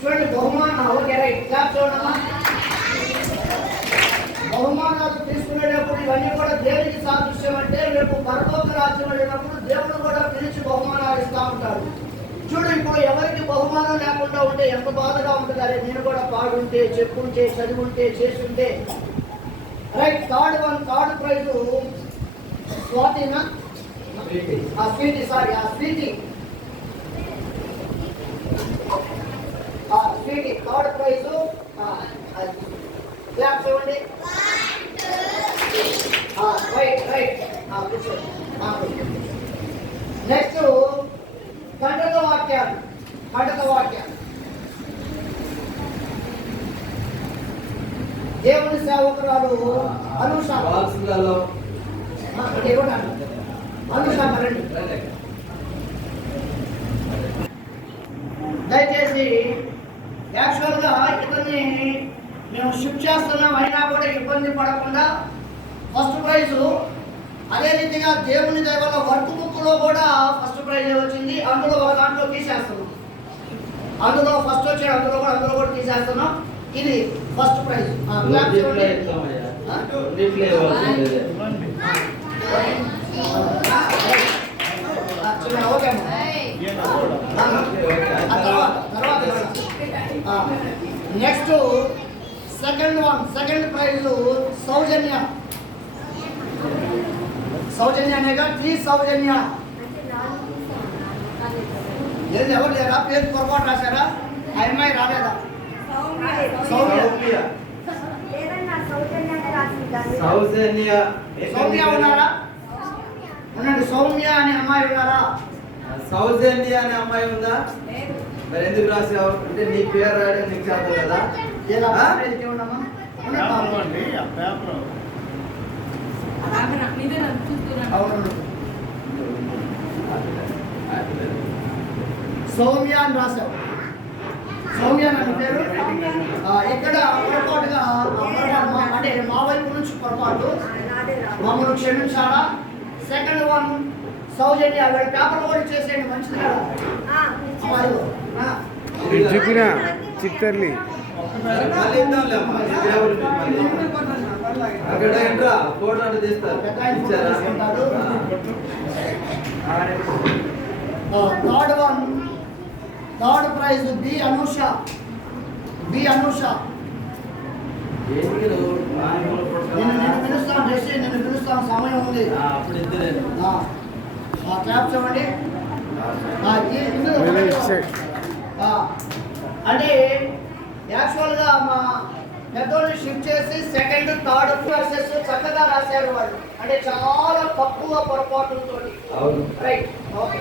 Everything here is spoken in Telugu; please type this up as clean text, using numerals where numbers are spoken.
చూడండి బహుమానం ఓకే రైట్ క్లాప్ చూడమ్మా. బహుమానాలు తీసుకునేటప్పుడు ఇవన్నీ కూడా దేవునికి సాదృశ్యం. అంటే రేపు పరలోక రాజ్యం వెళ్ళినప్పుడు దేవుడు కూడా పిలిచి బహుమానాలు ఇస్తూ ఉంటాడు. చూడు ఇప్పుడు ఎవరికి బహుమానం లేకుండా ఉంటే ఎంత బాధగా ఉంటుంది. అరే నేను కూడా పాడుంటే చెప్పుంటే చదివుంటే చేసుంటే. రైట్ థర్డ్ ప్రైజ్ స్వాతినా Sweety sorry Sweety third prize clap చూడండి. రైట్ నెక్స్ట్ ఖండక వాక్యాలు. దేవుని సేవకురాలు అనుష దయచేసి యాక్చువల్గా ఇతన్ని మేము షిఫ్ట్ చేస్తున్నాం అయినా కూడా ఇబ్బంది పడకుండా ఫస్ట్ ప్రైజు. అదే రీతిగా దేవుని దయవల్ల వర్క్ బుక్లో కూడా ఫస్ట్ ప్రైజ్ వచ్చింది. అందులో ఒక దాంట్లో తీసేస్తున్నాం. అందులో ఫస్ట్ వచ్చాడు అందులో కూడా తీసేస్తున్నాం. ఇది first prize. Okay next second prize Soujanya అనేగా ప్లీజ్ సౌజన్య. ఏది ఎవరు లేరా? పేరు పొరపాటు రాశారా? ఆ అమ్మాయి రాలేదా? సౌమ్య ఉన్నారా? ఉండండి. సౌమ్య అనే అమ్మాయి ఉన్నారా? సౌజన్య అనే అమ్మాయి ఉందా? మరి ఎందుకు రాసావు అంటే నీ పేరు రాయడం నీకు చేత కదా. సౌమ్య అని రాశావు. సౌమ్య అని పేరు. ఇక్కడ పొరపాటుగా అంటే మా వైపు నుంచి పొరపాటు, మమ్మల్ని క్షమించాలా. సెకండ్ వన్ సౌజన్య. పేపర్ కూడా చేసేయండి మంచిది కదా. చిత్తర్లి థర్డ్ ప్రైజ్ బి అనుష. నేను పిలుస్తాను సమయం ఉంది. క్లాప్ చూడండి. అంటే యాక్చువల్గా మా పెద్దోళ్ళు షిఫ్ట్ చేసి సెకండ్ థర్డ్ వర్సెస్ చక్కగా రాశారు వాళ్ళు. అంటే చాలా తక్కువ పొరపాటులతో. Right okay.